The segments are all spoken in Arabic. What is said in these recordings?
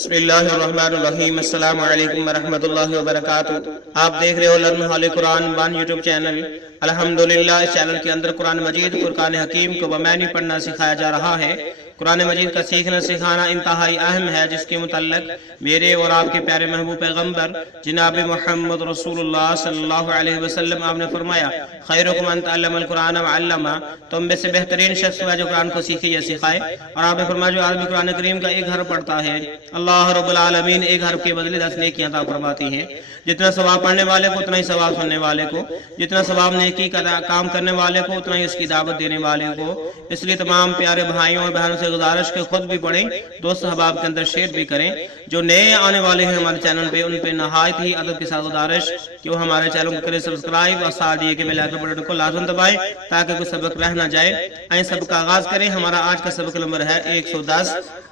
बिस्मिल्लाहिर्रहमानिर्रहीम। अस्सलामु अलैकुम वरहमतुल्लाहि वबरकातुहू। आप देख रहे हो लर्न हॉली कुरान वन यूट्यूब चैनल। अल्हम्दुलिल्लाह, इस चैनल के अंदर कुरान मजीद फुरकान हकीम को बमैनी पढ़ना सिखाया जा रहा है। कुरान मजीद का सीखना सिखाना इंतहाई अहम है, जिसके मुतल्लिक मेरे और आपके प्यारे महबूब पैगम्बर जनाब मोहम्मद रसूलुल्लाह सल्लल्लाहु अलैहि वसल्लम आपने फरमाया, खैरुकुम मन तअल्लमल कुरान व अल्लमा, तुम में से बेहतरीन शख्स हुआ जो कुरान को सीखे या सिखाए। और आपने फरमाया, जो आदमी कुरान करीम का एक हर्फ पढ़ता है, अल्लाह रब्बुल आलमीन एक हर्फ के बदले 10 नेकियां अता फरमाती हैं। जितना सवाब पढ़ने वाले को उतना ही सवाब सुनने वाले को, जितना सवाब नेकी का काम करने वाले को उतना ही उसकी दावत देने वाले को। इसलिए तमाम प्यारे भाइयों और बहनों से गुजारिश के खुद भी पढ़ें, दोस्त अहबाब के अंदर शेयर भी करें। जो नए आने वाले हैं हमारे चैनल पे, उन पे नहायत ही अदब के साथ गुजारिश कि वो हमारे चैनल को करें सब्सक्राइब और साथ दिए के बेल आइकन बटन को लाजम दबाएं ताकि कोई सबक रह ना जाए। आइए सबक का आगाज करें। हमारा आज का सबक नंबर है 110।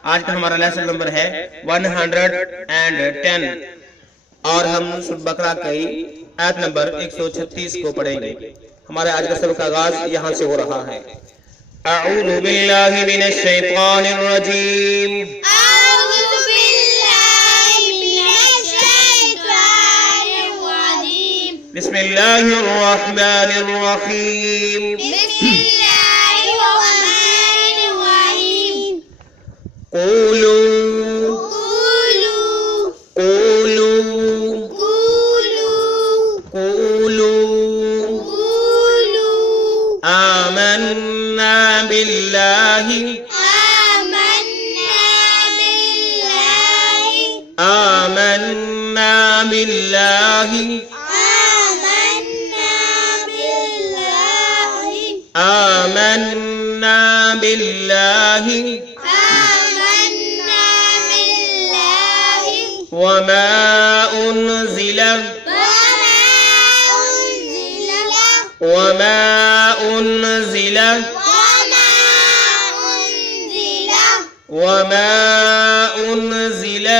आज का हमारा लेसन नंबर है 110 और हम सूरह बकरा की आयत नंबर 136 को पढ़ेंगे। हमारे आज का सबक का आगाज यहाँ से हो रहा है। अऊज़ु बिल्लाहि मिनश शैतानिर रजीम। अऊज़ु बिल्लाहि मिनश शैतानिर रजीम। बिस्मिल्लाहिर रहमानिर रहीम। बिस्मिल्लाहिर रहमानिर रहीम। क़ूलू क़ूलू क़ूलू क़ूलू क़ूलू क़ूलू आमन्ना बिल्लाहि आमन्ना बिल्लाहि आमन्ना बिल्लाहि आमन्ना बिल्लाहि वमा उन्ज़िला वमा उन्ज़िला वमा उन्ज़िला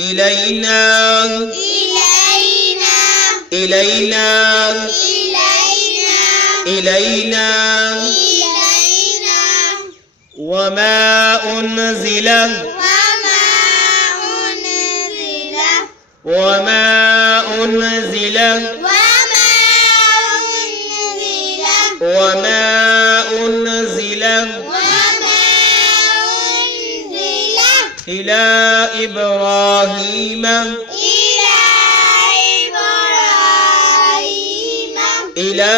इलैना इलैना इलैना वमा उन्ज़िला वमा उन्ज़िला वमा उन्ज़िला इला इब्राहीम इला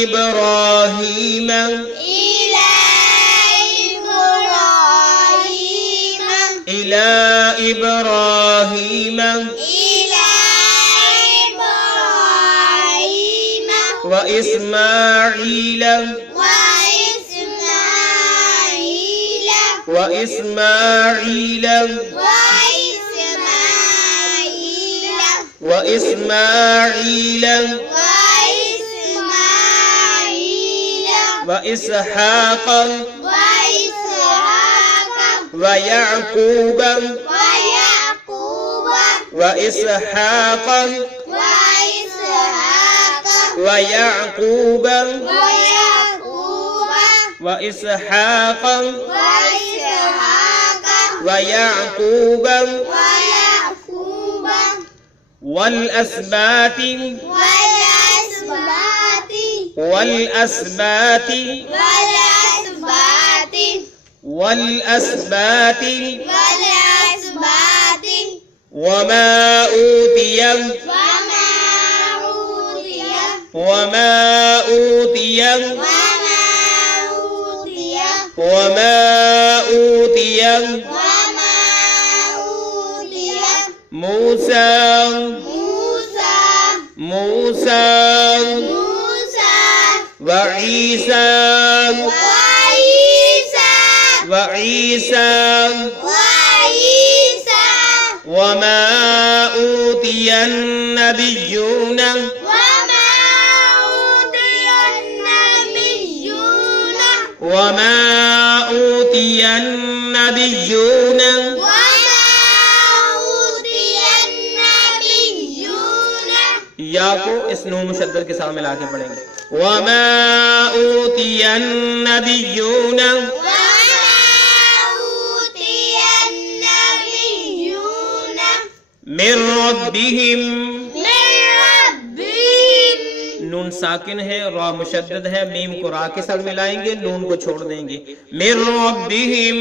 इब्राहीम इला इब्राहीम व इस्माईल व इस्माईल व इस्माईल व इसहाक व याकूब व इसहाक व याकूब व इसहाक व याकूब والأسباط والأسباط والأسباط وما أوتي وما أوتي وما أوتي موسى موسى وعيسى وعيسى وما أوتي النبيون وما أوتي النبيون या को इस नून मुशद्दद के साथ मिला के पढ़ेंगे। वमा ऊतियन नबिय्यून ربهم नून साकिन है, रा मुशद्दद है, मीम को रा के साथ मिलाएंगे, नून को छोड़ देंगे। मिर रब्बिहिम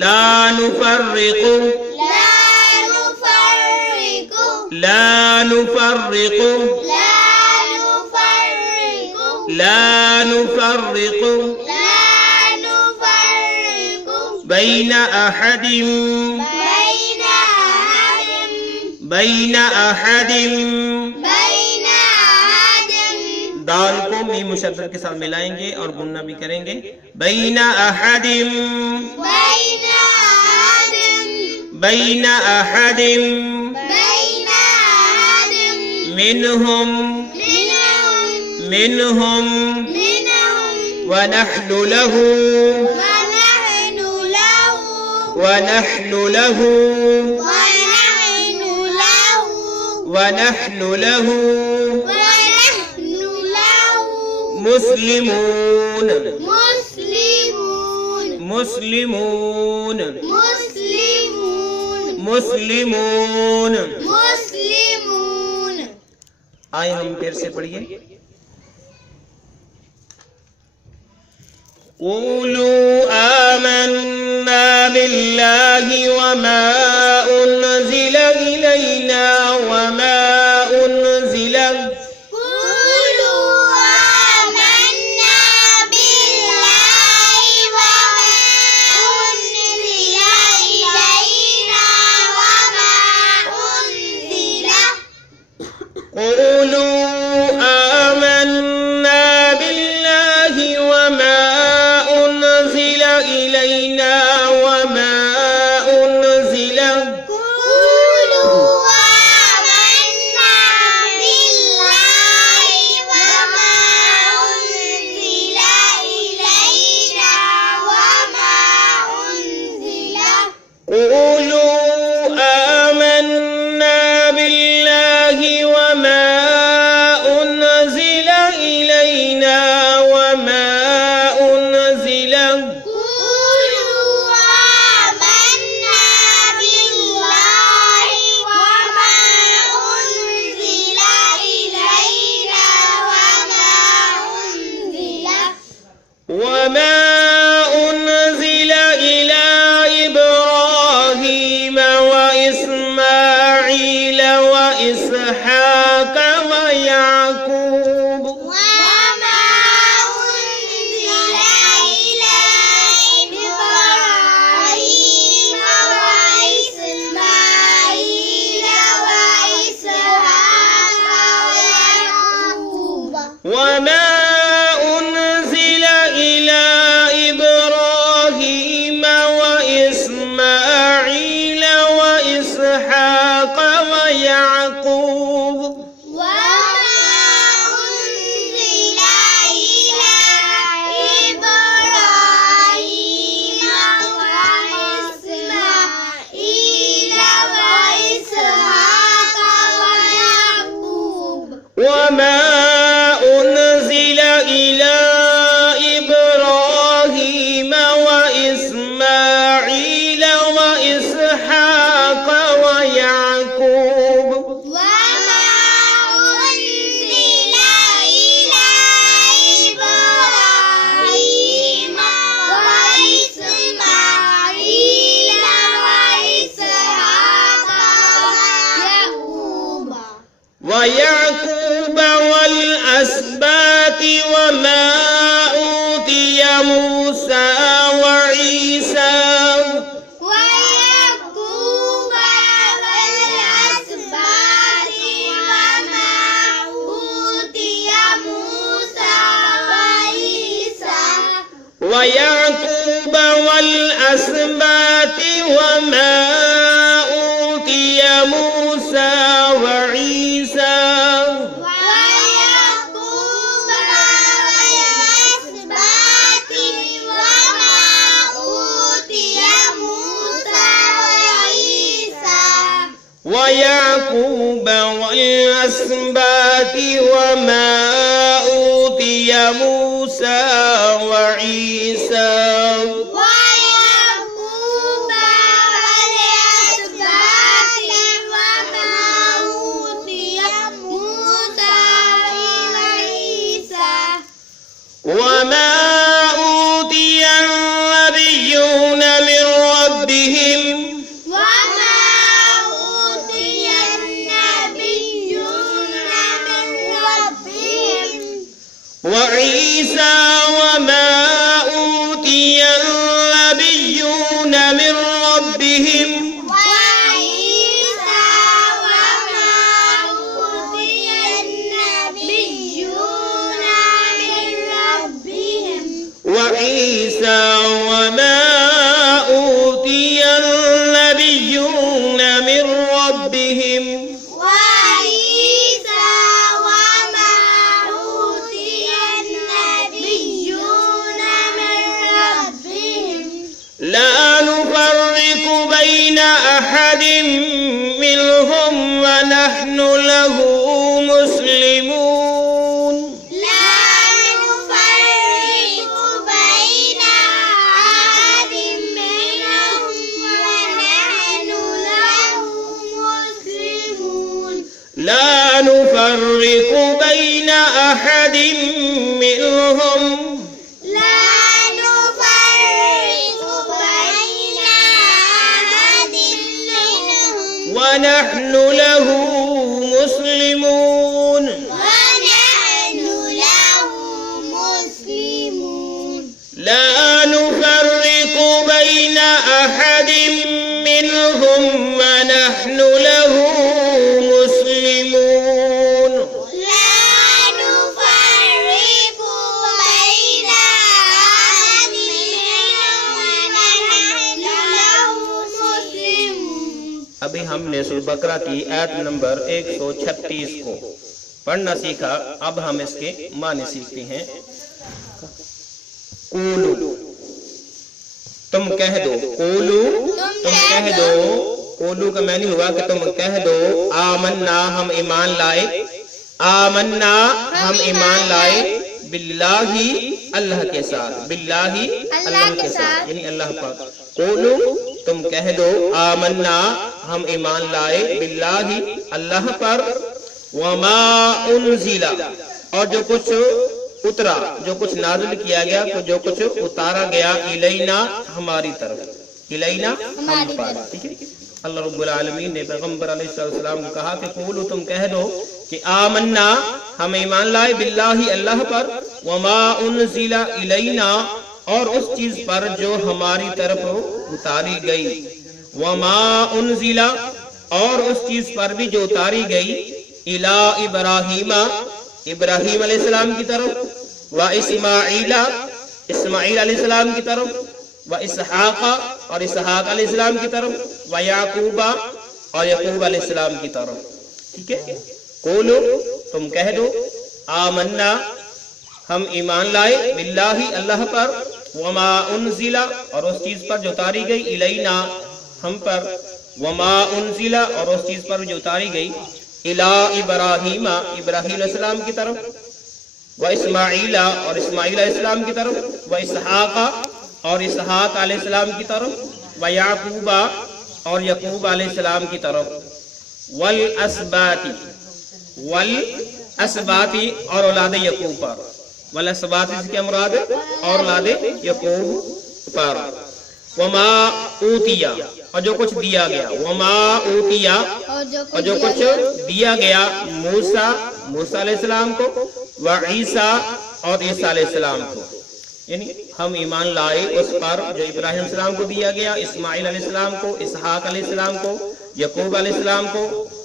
ला नुफर्रिकु बैन अहदिम दाल को मीम मुशद्दद के साथ मिलाएंगे और गुन्ना भी करेंगे। बैन अहदिम मिनहुम व नहनु लहु मुस्लिमून आए हम फिर से पढ़िए। क़ूलू आमन्ना बिल्लाहि वमा उन्ज़िल इलैना वमा उन्ज़िल ويعقوب والأسباط وما أوتي موسى وعيسى ويعقوب والأسباط وما أوتي موسى وعيسى ويعقوب والأسباط وما أوتي موسى وعيسى ويعقوب والأسباط وما أوتي موسى وعيسى ويعقوب والأسباط وما أوتي موسى موسى وعيسى ويعقوب والأسباط وما أوتي موسى وعيسى وما أوتي النبيون من ربهم وما أوتي النبيون من ربهم وعيسى وما أوتي النبيون من ربهم وعيسى وما أوتي النبيون من ربهم وعيسى وما أوتي النبيون من ربهم وعيسى وما أوتي النبيون من ربهم لا نفرق بين أحد منهم ونحن له مسلمون لا نفرق بين أحد منهم ونحن له مسلمون لا نفرق بين أحد منهم لا نفرق بين أحد منهم ونحن له مسلمون ونحن له مسلمون لا نفرق بين أحد منهم ونحن له مسلمون لا نفرق بين أحد منهم ونحن له مسلمون ابھی ہم نے سورہ بقرہ کی آیت نمبر 136 کو پڑھنا سیکھا. اب ہم اس کے معنی سیکھتے ہیں. قولو تم کہہ دو. قولو تم کہہ دو. قولو کا معنی ہوا کہ تم کہہ دو آمنا ہم ایمان لائے. آمنا ہم ایمان لائے باللہ اللہ کے ساتھ. باللہ اللہ کے ساتھ یعنی اللہ پاک. قولو تم کہہ دو آمنا ہم ایمان لائے باللہ اللہ پر. وما انزل اور جو کچھ اترا جو کچھ نازل کیا گیا تو جو کچھ اتارا گیا الینا ہماری طرف. الینا ہم پر. ٹھیک ہے. اللہ رب العالمین نے پیغمبر علیہ السلام کو کہا کہ قولو تم کہہ دو کہ آمنا ہم ایمان لائے باللہ اللہ پر. وما انزل الینا اور اس چیز پر جو ہماری طرف اتاری گئی. وما انزل اور اس چیز پر بھی جو اتاری گئی الی ابراہیم ابراہیم علیہ السلام کی طرف. و اسماعیل اسماعیل علیہ السلام کی طرف. و اسحاق اور اسحاق علیہ السلام کی طرف. و یعقوب اور یعقوب علیہ السلام کی طرف. ٹھیک ہے. قولو تم کہہ دو آمنا ہم ایمان لائے باللہ اللہ پر. وما انزل اور اس چیز پر جو اتاری گئی الینا ہم پر. وما انزل اور اس چیز پر جو اتاری گئی الی ابراہیم ابراہیم علیہ السلام کی طرف. و اسماعیل اور اسماعیل علیہ السلام کی طرف. و اسحاق اور اسحاق علیہ السلام کی طرف. و یعقوب اور یعقوب علیہ السلام کی طرف. والاسباط والاسباط اور اولاد یعقوب پر. والاسباط اس کے مراد اور اولاد یعقوب پر. وما اوتیا اور جو کچھ دیا گیا. وما اوتیا اور جو کچھ دیا گیا موسیٰ موسیٰ علیہ السلام کو. وعیسیٰ اور عیسیٰ علیہ السلام کو. یعنی ہم ایمان لائے اس پر جو ابراہیم علیہ السلام کو دیا گیا. اسماعیل علیہ السلام کو, اسحاق علیہ السلام کو, یعقوب علیہ السلام کو.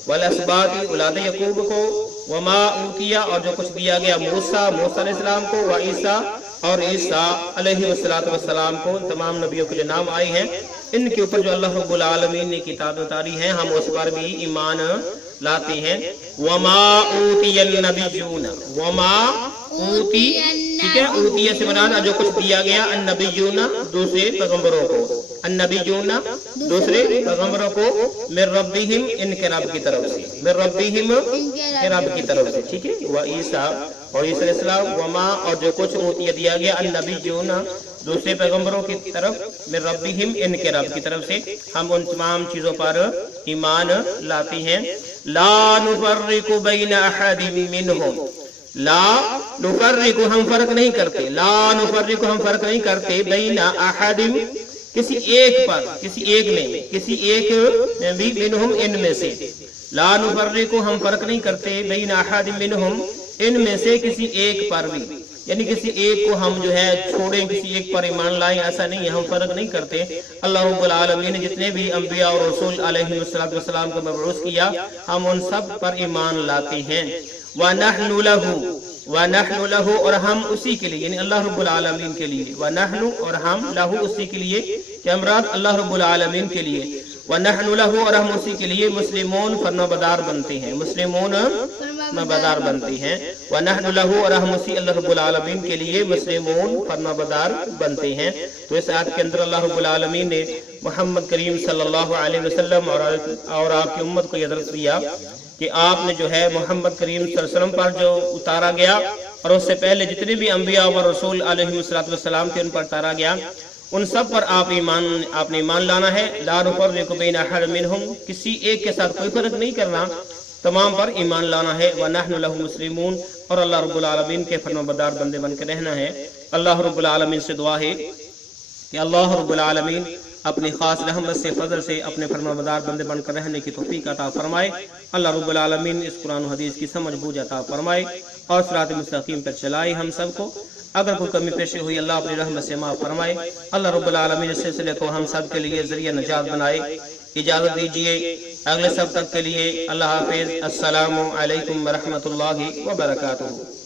والاسباط اولاد یعقوب کو. وما اوتیا اور جو کچھ دیا گیا موسیٰ موسیٰ علیہ السلام کو. وعیسیٰ اور عیسیٰ علیہ السلام کو. تمام نبیوں کے جو نام آئے ہیں ان کے اوپر جو اللہ رب العالمین نے کتاب اتاری ہیں ہم اس پر بھی ایمان لاتے ہیں. وما اوتی النبیون وما اوتی. ٹھیک ہے. اوتیہ سے مراد جو کچھ دیا گیا النبیون دوسرے پیغمبروں کو. النبیون دوسرے پیغمبروں کو. من ربہم ان کے رب کی طرف سے. من ربہم کے رب کی طرف سے. ٹھیک ہے. وعیسیٰ اور عیسی علیہ السلام وما اور جو کچھ اوتیہ دیا گیا النبیون دوسرے پیغمبروں کی طرف من ربہم ان کے رب کی طرف سے ہم ان تمام چیزوں پر ایمان لاتے ہیں لا نفرق بین احد منہم لا نفرق ہم فرق نہیں کرتے لا نفرق ہم فرق نہیں کرتے بین احد کسی ایک پر کسی ایک میں بھی منہم ان میں سے لا نفرق ہم فرق نہیں کرتے بین احد منہم ان میں سے کسی ایک پر بھی یعنی کسی ایک کو ہم جو ہے چھوڑیں کسی ایک پر ایمان لائیں ایسا نہیں ہے ہم فرق نہیں کرتے اللہ رب العالمین نے جتنے بھی انبیاء اور رسول علیہ السلام کو مبعوث کیا ہم ان سب پر ایمان لاتے ہیں وَنَحْنُ لَهُ اور ہم اسی کے لیے یعنی اللہ رب العالمین کے لیے وَنَحْنُ اور ہم لہو اسی کے لیے کہ امراد اللہ رب العالمین کے لیے وَنَحْنُ لَهُ اور ہم اسی کے لیے مسلمون فرمانبردار بنتے ہیں مسلمون فرمانبردار بنتے ہیں وَنَحْنُ لَهُ اور ہم اسی اللہ رب العالمین کے لیے مسلمون فرمانبردار بنتے ہیں تو اس آیت کے اندر اللہ رب العالمین نے محمد کریم صلی اللہ علیہ وسلم اور آپ کی امت کو یہ درس دیا کہ آپ نے جو ہے محمد کریم صلی اللہ علیہ وسلم پر جو اتارا گیا اور اس سے پہلے جتنے بھی انبیاء و رسول علیہ السلام کے ان پر اتارا گیا ان سب پر آپ نے ایمان لانا ہے لا نفرق بین احد منہم کسی ایک کے ساتھ کوئی فرق نہیں کرنا تمام پر ایمان لانا ہے وَنَحْنُ لَهُ مُسْلِمُونَ اور اللہ رب العالمین کے فرمانبردار بندے بن کے رہنا ہے اللہ رب العالمین سے دعا ہے کہ اللہ رب العالمین اپنی خاص رحمت سے فضل سے اپنے فرمانبردار بندے بن کر رہنے کی توفیق عطا فرمائے اللہ رب العالمین اس قرآن و حدیث کی سمجھ بوجھ عطا فرمائے اور صراط مستقیم پر چلائے ہم سب کو اگر کوئی کمی پیشی ہوئی اللہ اپنی رحمت سے معاف فرمائے اللہ رب العالمین اس سلسلے کو ہم سب کے لیے ذریعہ نجات بنائے اجازت دیجئے اگلے سب تک کے لیے اللہ حافظ السلام علیکم ورحمۃ اللہ وبرکاتہ